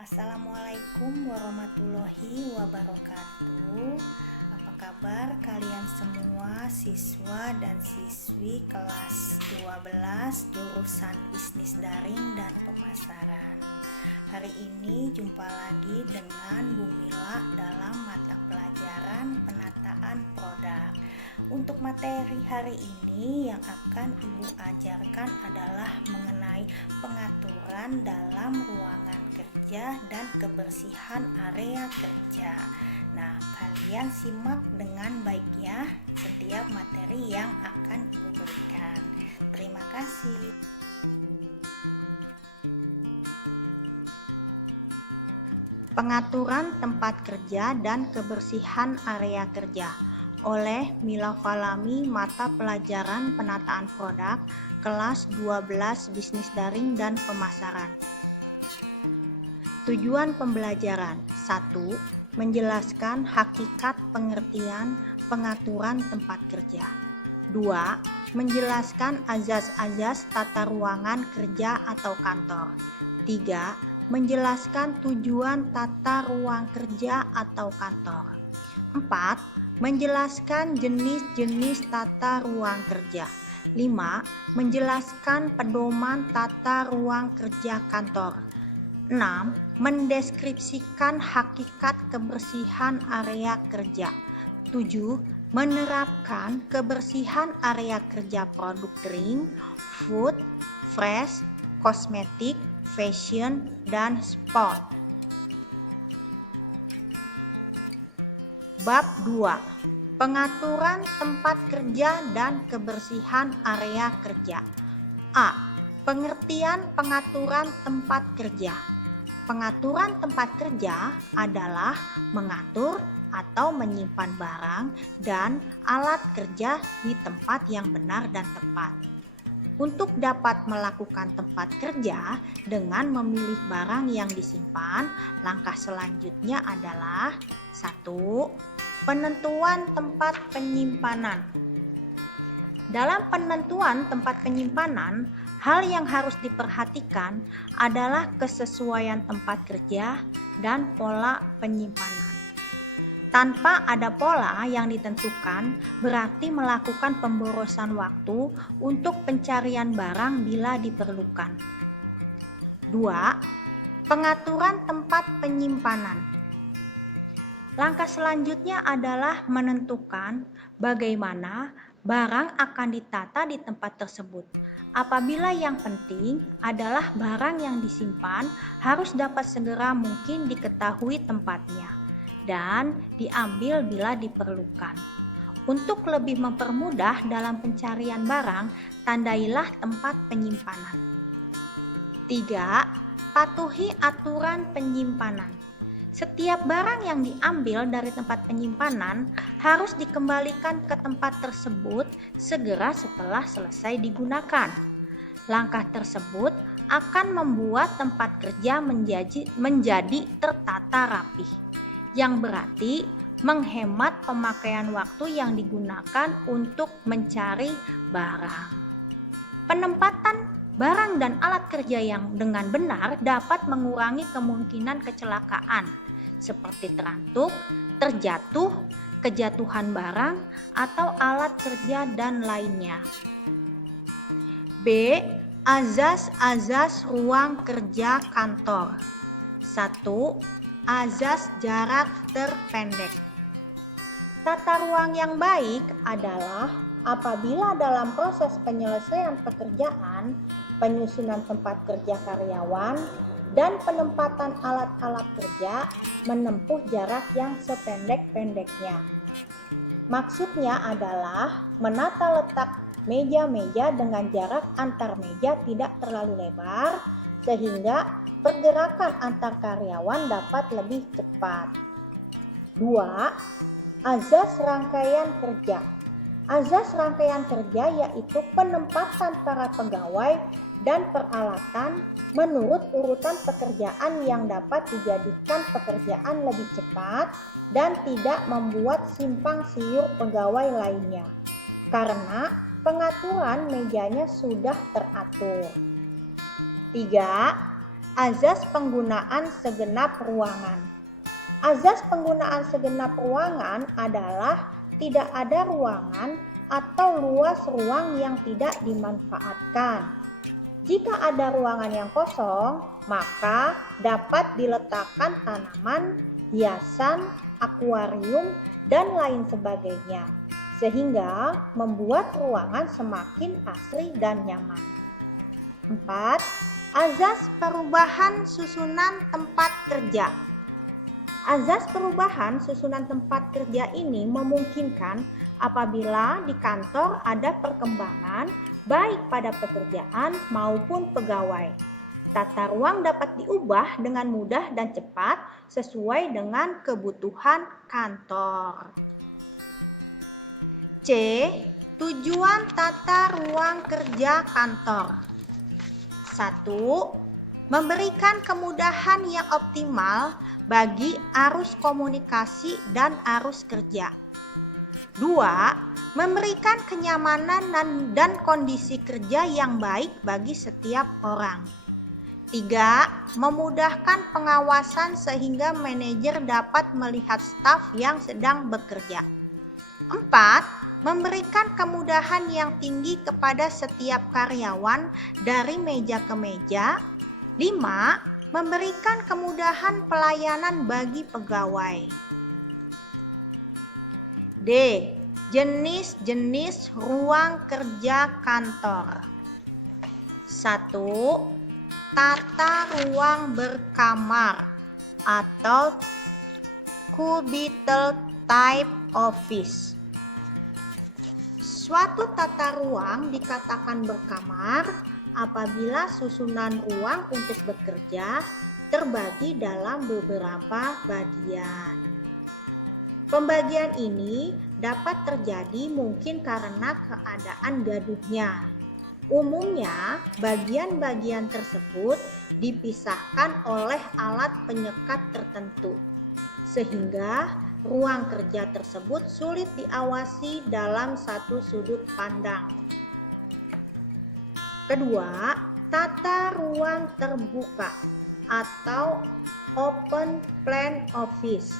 Assalamualaikum warahmatullahi wabarakatuh. Apa kabar kalian semua siswa dan siswi kelas 12 jurusan bisnis daring dan pemasaran. Hari ini jumpa lagi dengan Bu Mila dalam mata pelajaran penataan produk. Untuk materi hari ini yang akan Ibu ajarkan adalah mengenai pengaturan dalam ruangan kerja dan kebersihan area kerja. Nah, kalian simak dengan baik ya setiap materi yang akan Ibu berikan. Terima kasih. Pengaturan tempat kerja dan kebersihan area kerja oleh Mila Falami, mata pelajaran penataan produk, kelas 12 bisnis daring dan pemasaran. Tujuan pembelajaran: 1. Menjelaskan hakikat pengertian pengaturan tempat kerja. 2. Menjelaskan azas-azas tata ruangan kerja atau kantor. 3. Menjelaskan tujuan tata ruang kerja atau kantor. 4. Menjelaskan jenis-jenis tata ruang kerja. 5. Menjelaskan pedoman tata ruang kerja kantor. 6. Mendeskripsikan hakikat kebersihan area kerja. 7. Menerapkan kebersihan area kerja produk drink, food, fresh, kosmetik, fashion, dan sport. Bab 2. Pengaturan tempat kerja dan kebersihan area kerja. A. Pengertian pengaturan tempat kerja. Pengaturan tempat kerja adalah mengatur atau menyimpan barang dan alat kerja di tempat yang benar dan tepat. Untuk dapat melakukan tempat kerja dengan memilih barang yang disimpan, langkah selanjutnya adalah 1. Penentuan tempat penyimpanan. Dalam penentuan tempat penyimpanan, hal yang harus diperhatikan adalah kesesuaian tempat kerja dan pola penyimpanan. Tanpa ada pola yang ditentukan, berarti melakukan pemborosan waktu untuk pencarian barang bila diperlukan. 2. Pengaturan tempat penyimpanan. Langkah selanjutnya adalah menentukan bagaimana barang akan ditata di tempat tersebut. Apabila yang penting adalah barang yang disimpan harus dapat segera mungkin diketahui tempatnya dan diambil bila diperlukan. Untuk lebih mempermudah dalam pencarian barang, tandailah tempat penyimpanan. 3. Patuhi aturan penyimpanan. Setiap barang yang diambil dari tempat penyimpanan harus dikembalikan ke tempat tersebut segera setelah selesai digunakan. Langkah tersebut akan membuat tempat kerja menjadi tertata rapih, yang berarti menghemat pemakaian waktu yang digunakan untuk mencari barang. Penempatan barang dan alat kerja yang dengan benar dapat mengurangi kemungkinan kecelakaan seperti terantuk, terjatuh, kejatuhan barang atau alat kerja dan lainnya. B. Azas-azas ruang kerja kantor. 1. Azas jarak terpendek. Tata ruang yang baik adalah apabila dalam proses penyelesaian pekerjaan, penyusunan tempat kerja karyawan, dan penempatan alat-alat kerja menempuh jarak yang sependek-pendeknya. Maksudnya adalah menata letak meja-meja dengan jarak antar meja tidak terlalu lebar sehingga pergerakan antar karyawan dapat lebih cepat. 2. Azas rangkaian kerja. Azas rangkaian kerja yaitu penempatan para pegawai dan peralatan menurut urutan pekerjaan yang dapat dijadikan pekerjaan lebih cepat dan tidak membuat simpang siur pegawai lainnya, karena pengaturan mejanya sudah teratur. 3. Azas penggunaan segenap ruangan. Azas penggunaan segenap ruangan adalah tidak ada ruangan atau luas ruang yang tidak dimanfaatkan. Jika ada ruangan yang kosong, maka dapat diletakkan tanaman, hiasan, akuarium, dan lain sebagainya, sehingga membuat ruangan semakin asri dan nyaman. 4. Azas perubahan susunan tempat kerja. Azas perubahan susunan tempat kerja ini memungkinkan apabila di kantor ada perkembangan baik pada pekerjaan maupun pegawai. Tata ruang dapat diubah dengan mudah dan cepat sesuai dengan kebutuhan kantor. C. Tujuan tata ruang kerja kantor. 1. Memberikan kemudahan yang optimal bagi arus komunikasi dan arus kerja. 2. Memberikan kenyamanan dan kondisi kerja yang baik bagi setiap orang. 3. Memudahkan pengawasan sehingga manajer dapat melihat staf yang sedang bekerja. 4. Memberikan kemudahan yang tinggi kepada setiap karyawan dari meja ke meja. 5. Memberikan kemudahan pelayanan bagi pegawai. D. Jenis-jenis ruang kerja kantor. 1. Tata ruang berkamar atau cubicle type office. Suatu tata ruang dikatakan berkamar apabila susunan ruang untuk bekerja terbagi dalam beberapa bagian. Pembagian ini dapat terjadi mungkin karena keadaan gaduhnya. Umumnya, bagian-bagian tersebut dipisahkan oleh alat penyekat tertentu, sehingga ruang kerja tersebut sulit diawasi dalam satu sudut pandang. Kedua, tata ruang terbuka atau open plan office.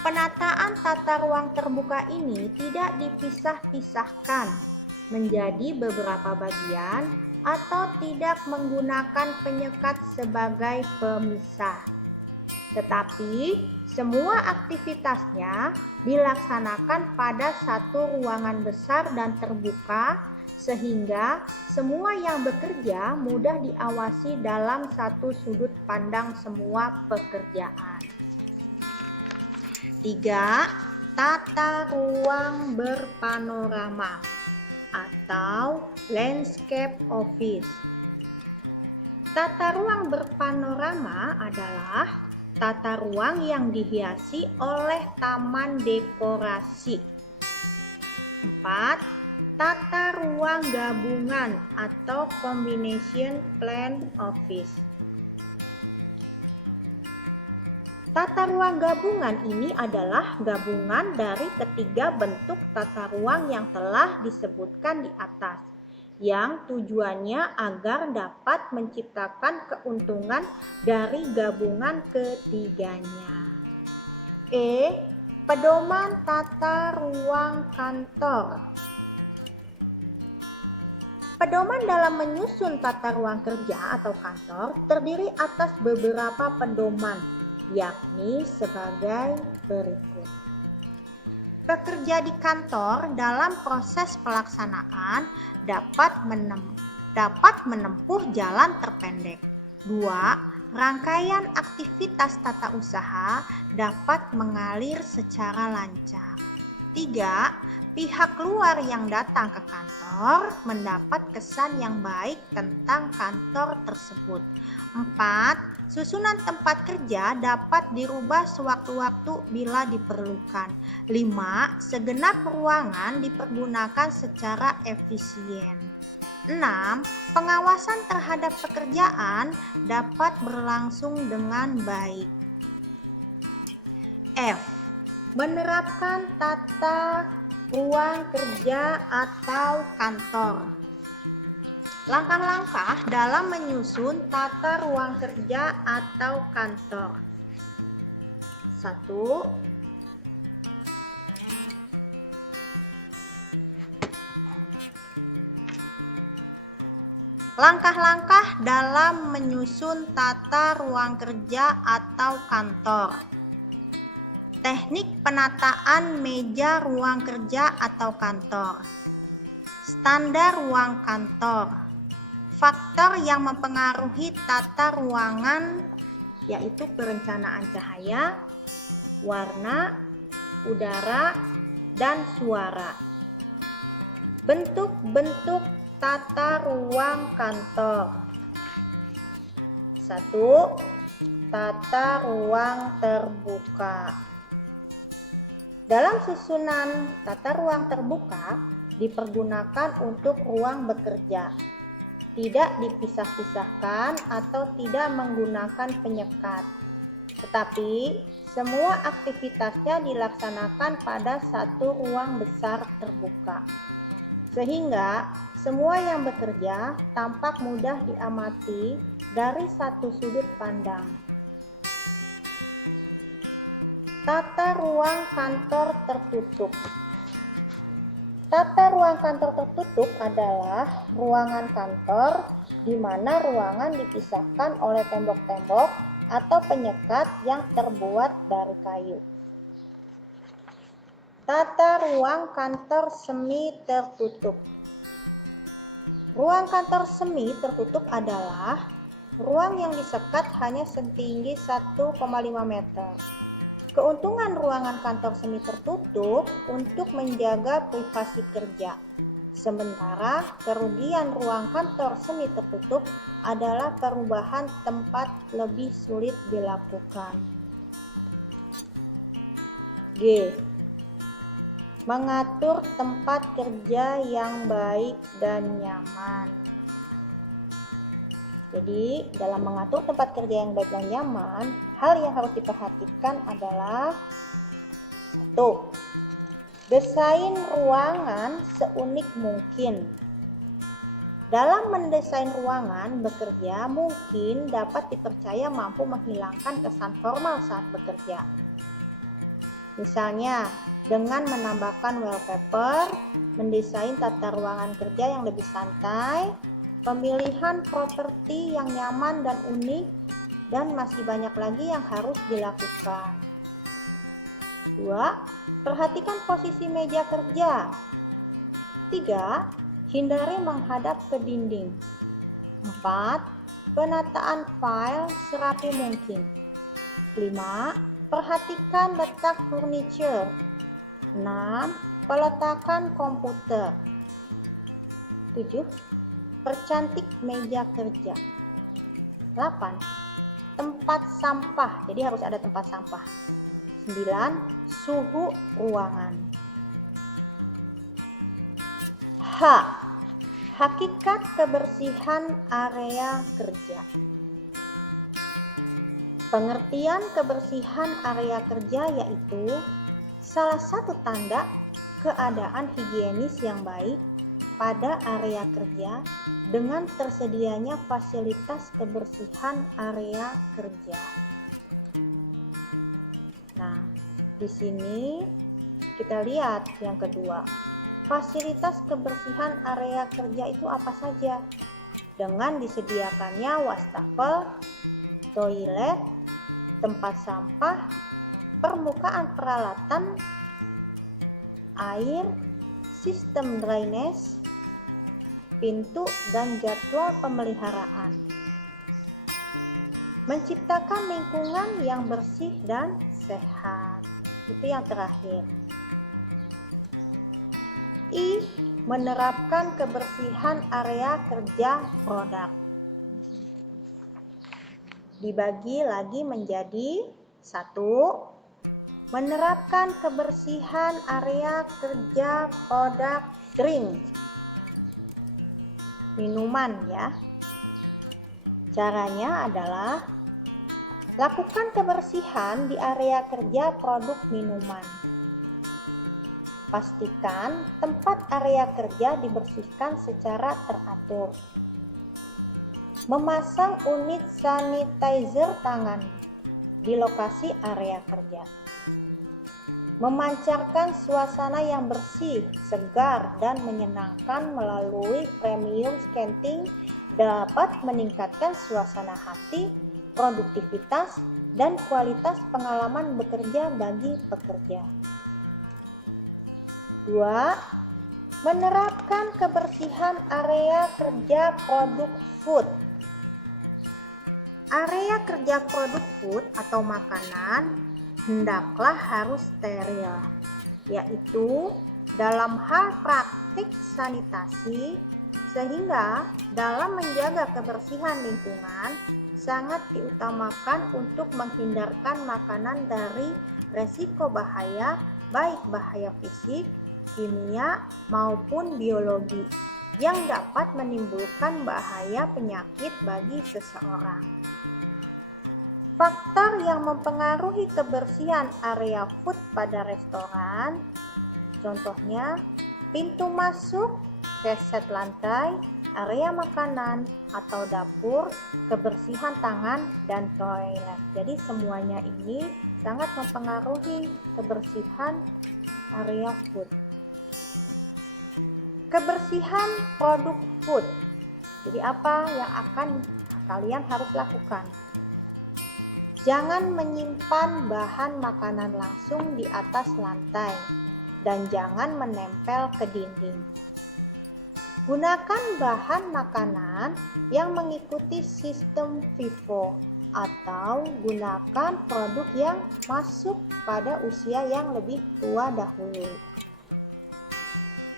Penataan tata ruang terbuka ini tidak dipisah-pisahkan menjadi beberapa bagian atau tidak menggunakan penyekat sebagai pemisah. Tetapi semua aktivitasnya dilaksanakan pada satu ruangan besar dan terbuka sehingga semua yang bekerja mudah diawasi dalam satu sudut pandang semua pekerjaan. 3. Tata ruang berpanorama atau landscape office. Tata ruang berpanorama adalah tata ruang yang dihiasi oleh taman dekorasi. 4. Tata ruang gabungan atau combination plan office. Tata ruang gabungan ini adalah gabungan dari ketiga bentuk tata ruang yang telah disebutkan di atas, yang tujuannya agar dapat menciptakan keuntungan dari gabungan ketiganya. E. Pedoman tata ruang kantor. Pedoman dalam menyusun tata ruang kerja atau kantor terdiri atas beberapa pedoman, yakni sebagai berikut. Pekerja di kantor dalam proses pelaksanaan dapat menempuh jalan terpendek. 2. Rangkaian aktivitas tata usaha dapat mengalir secara lancar. 3. Pihak luar yang datang ke kantor mendapat kesan yang baik tentang kantor tersebut. 4. Susunan tempat kerja dapat dirubah sewaktu-waktu bila diperlukan. 5. Segenap ruangan dipergunakan secara efisien. 6. Pengawasan terhadap pekerjaan dapat berlangsung dengan baik. F. Menerapkan tata ruang kerja atau kantor. Langkah-langkah dalam menyusun tata ruang kerja atau kantor. 1. Langkah-langkah dalam menyusun tata ruang kerja atau kantor. Teknik penataan meja ruang kerja atau kantor. Standar ruang kantor. Faktor yang mempengaruhi tata ruangan yaitu perencanaan cahaya, warna, udara, dan suara. Bentuk-bentuk tata ruang kantor. 1. Tata ruang terbuka. Dalam susunan tata ruang terbuka dipergunakan untuk ruang bekerja. Tidak dipisah-pisahkan atau tidak menggunakan penyekat. Tetapi semua aktivitasnya dilaksanakan pada satu ruang besar terbuka. Sehingga semua yang bekerja tampak mudah diamati dari satu sudut pandang. Tata ruang kantor tertutup. Tata ruang kantor tertutup adalah ruangan kantor di mana ruangan dipisahkan oleh tembok-tembok atau penyekat yang terbuat dari kayu. Tata ruang kantor semi tertutup. Ruang kantor semi tertutup adalah ruang yang disekat hanya setinggi 1,5 meter. Keuntungan ruangan kantor semi tertutup untuk menjaga privasi kerja. Sementara kerugian ruang kantor semi tertutup adalah perubahan tempat lebih sulit dilakukan. G. Mengatur tempat kerja yang baik dan nyaman. Jadi, dalam mengatur tempat kerja yang baik dan nyaman, hal yang harus diperhatikan adalah 1. Desain ruangan seunik mungkin. Dalam mendesain ruangan bekerja mungkin dapat dipercaya mampu menghilangkan kesan formal saat bekerja. Misalnya, dengan menambahkan wallpaper, mendesain tata ruangan kerja yang lebih santai, pemilihan properti yang nyaman dan unik, dan masih banyak lagi yang harus dilakukan. 2. Perhatikan posisi meja kerja. 3. Hindari menghadap ke dinding. 4. Penataan file serapi mungkin. 5. Perhatikan letak furniture. 6. Peletakan komputer. 7. Percantik meja kerja. 8. Tempat sampah, jadi harus ada tempat sampah. 9. Suhu ruangan. H. Hakikat kebersihan area kerja. Pengertian kebersihan area kerja yaitu salah satu tanda keadaan higienis yang baik pada area kerja dengan tersedianya fasilitas kebersihan area kerja. Nah, di sini kita lihat yang kedua. Fasilitas kebersihan area kerja itu apa saja? Dengan disediakannya wastafel, toilet, tempat sampah, permukaan peralatan, air, sistem drainase, pintu, dan jadwal pemeliharaan. Menciptakan lingkungan yang bersih dan sehat. Itu yang terakhir. I. Menerapkan kebersihan area kerja produk. Dibagi lagi menjadi 1. Menerapkan kebersihan area kerja produk drink. Minuman ya. Caranya adalah lakukan kebersihan di area kerja produk minuman. Pastikan tempat area kerja dibersihkan secara teratur. Memasang unit sanitizer tangan di lokasi area kerja. Memancarkan suasana yang bersih, segar, dan menyenangkan melalui premium scanting dapat meningkatkan suasana hati, produktivitas, dan kualitas pengalaman bekerja bagi pekerja. 2. Menerapkan kebersihan area kerja produk food. Area kerja produk food atau makanan hendaklah harus steril, yaitu dalam hal praktik sanitasi, sehingga dalam menjaga kebersihan lingkungan sangat diutamakan untuk menghindarkan makanan dari resiko bahaya, baik bahaya fisik, kimia, maupun biologi yang dapat menimbulkan bahaya penyakit bagi seseorang. Faktor yang mempengaruhi kebersihan area food pada restoran, contohnya pintu masuk, keset lantai, area makanan atau dapur, kebersihan tangan, dan toilet. Jadi semuanya ini sangat mempengaruhi kebersihan area food. Kebersihan produk food. Jadi apa yang akan kalian harus lakukan? Jangan menyimpan bahan makanan langsung di atas lantai dan jangan menempel ke dinding. Gunakan bahan makanan yang mengikuti sistem FIFO atau gunakan produk yang masuk pada usia yang lebih tua dahulu.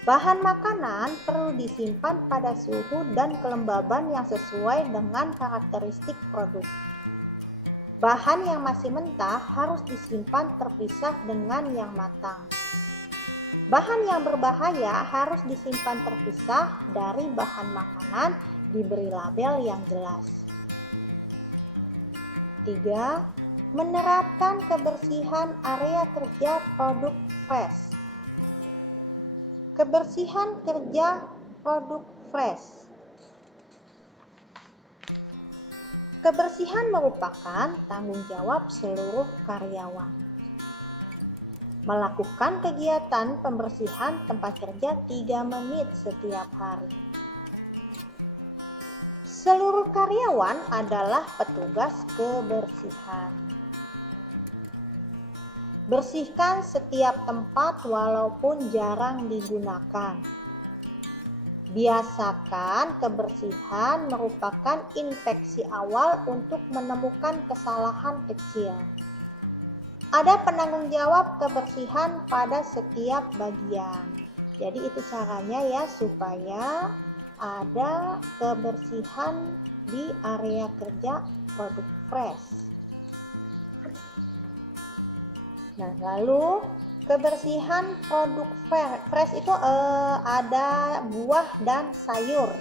Bahan makanan perlu disimpan pada suhu dan kelembaban yang sesuai dengan karakteristik produk. Bahan yang masih mentah harus disimpan terpisah dengan yang matang. Bahan yang berbahaya harus disimpan terpisah dari bahan makanan, diberi label yang jelas. 3. Menerapkan kebersihan area kerja produk fresh. Kebersihan kerja produk fresh. Kebersihan merupakan tanggung jawab seluruh karyawan. Melakukan kegiatan pembersihan tempat kerja 3 menit setiap hari. Seluruh karyawan adalah petugas kebersihan. Bersihkan setiap tempat walaupun jarang digunakan. Biasakan kebersihan merupakan infeksi awal untuk menemukan kesalahan kecil. Ada penanggung jawab kebersihan pada setiap bagian. Jadi itu caranya ya supaya ada kebersihan di area kerja produk fresh. Nah, lalu kebersihan produk fresh itu ada buah dan sayur.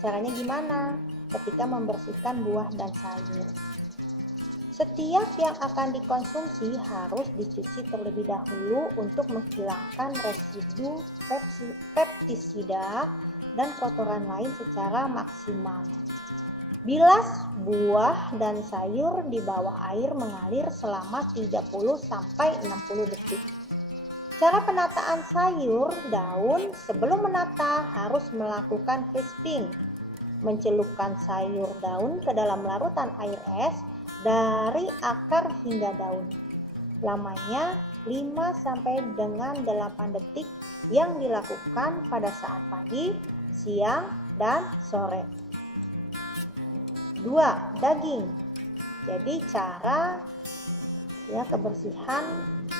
Caranya gimana ketika membersihkan buah dan sayur? Setiap yang akan dikonsumsi harus dicuci terlebih dahulu untuk menghilangkan residu pestisida dan kotoran lain secara maksimal. Bilas buah dan sayur di bawah air mengalir selama 30-60 detik. Cara penataan sayur daun sebelum menata harus melakukan crisping. Mencelupkan sayur daun ke dalam larutan air es dari akar hingga daun. Lamanya 5-8 detik yang dilakukan pada saat pagi, siang, dan sore. 2. Daging. Jadi cara kebersihan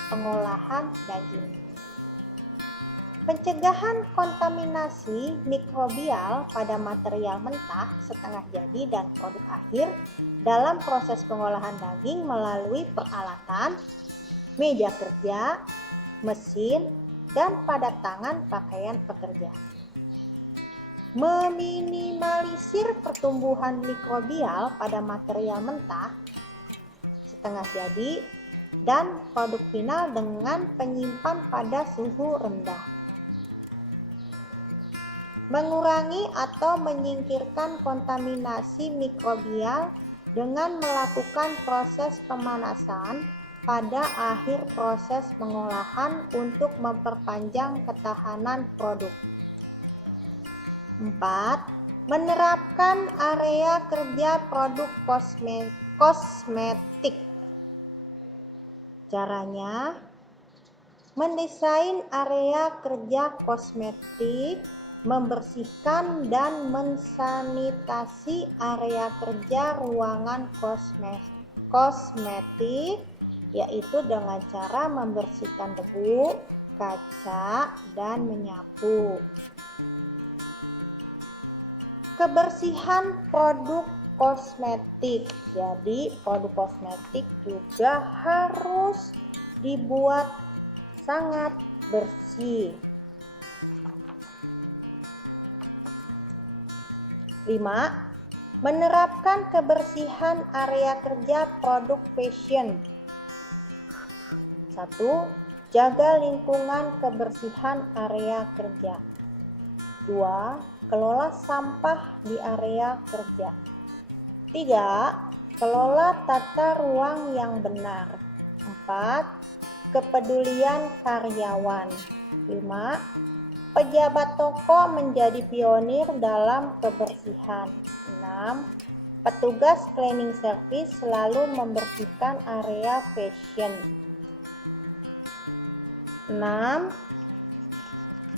pengolahan daging. Pencegahan kontaminasi mikrobial pada material mentah, setengah jadi, dan produk akhir dalam proses pengolahan daging melalui peralatan, meja kerja, mesin, dan pada tangan pakaian pekerja. Meminimalisir pertumbuhan mikrobial pada material mentah, setengah jadi, dan produk final dengan penyimpan pada suhu rendah. mengurangi atau menyingkirkan kontaminasi mikrobial dengan melakukan proses pemanasan pada akhir proses pengolahan untuk memperpanjang ketahanan produk. 4. Menerapkan area kerja produk kosmetik. Caranya, mendesain area kerja kosmetik, membersihkan dan mensanitasi area kerja ruangan kosmetik, yaitu dengan cara membersihkan debu, kaca, dan menyapu. Kebersihan produk kosmetik. Jadi produk kosmetik juga harus dibuat sangat bersih. 5. Menerapkan kebersihan area kerja produk fashion. 1. Jaga lingkungan kebersihan area kerja. 2. Kelola sampah di area kerja. 3. Kelola tata ruang yang benar. 4. Kepedulian karyawan. 5. Pejabat toko menjadi pionir dalam kebersihan. 6. Petugas cleaning service selalu membersihkan area fashion. 6.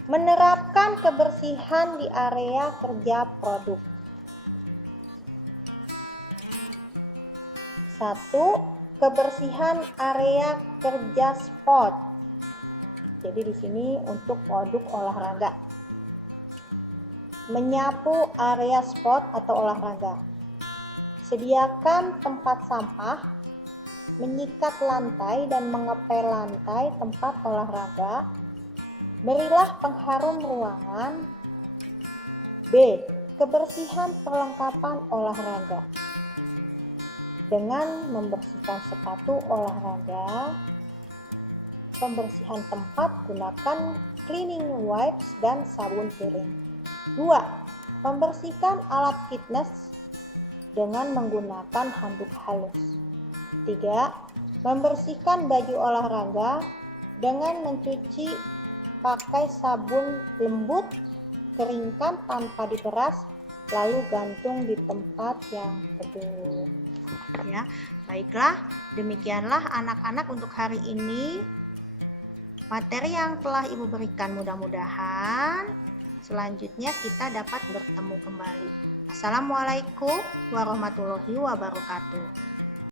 Menerapkan kebersihan di area kerja produk. 1. Kebersihan area kerja spot. Jadi di sini untuk produk olahraga. Menyapu area spot atau olahraga. Sediakan tempat sampah, menyikat lantai dan mengepel lantai tempat olahraga. Berilah pengharum ruangan. B. Kebersihan perlengkapan olahraga. Dengan membersihkan sepatu olahraga, pembersihan tempat, gunakan cleaning wipes dan sabun piring. 2. Membersihkan alat fitness dengan menggunakan handuk halus. 3. Membersihkan baju olahraga dengan mencuci pakai sabun lembut, keringkan tanpa diperas, lalu gantung di tempat yang teduh. Ya, baiklah, demikianlah anak-anak untuk hari ini. Materi yang telah Ibu berikan, mudah-mudahan selanjutnya kita dapat bertemu kembali. Assalamualaikum warahmatullahi wabarakatuh.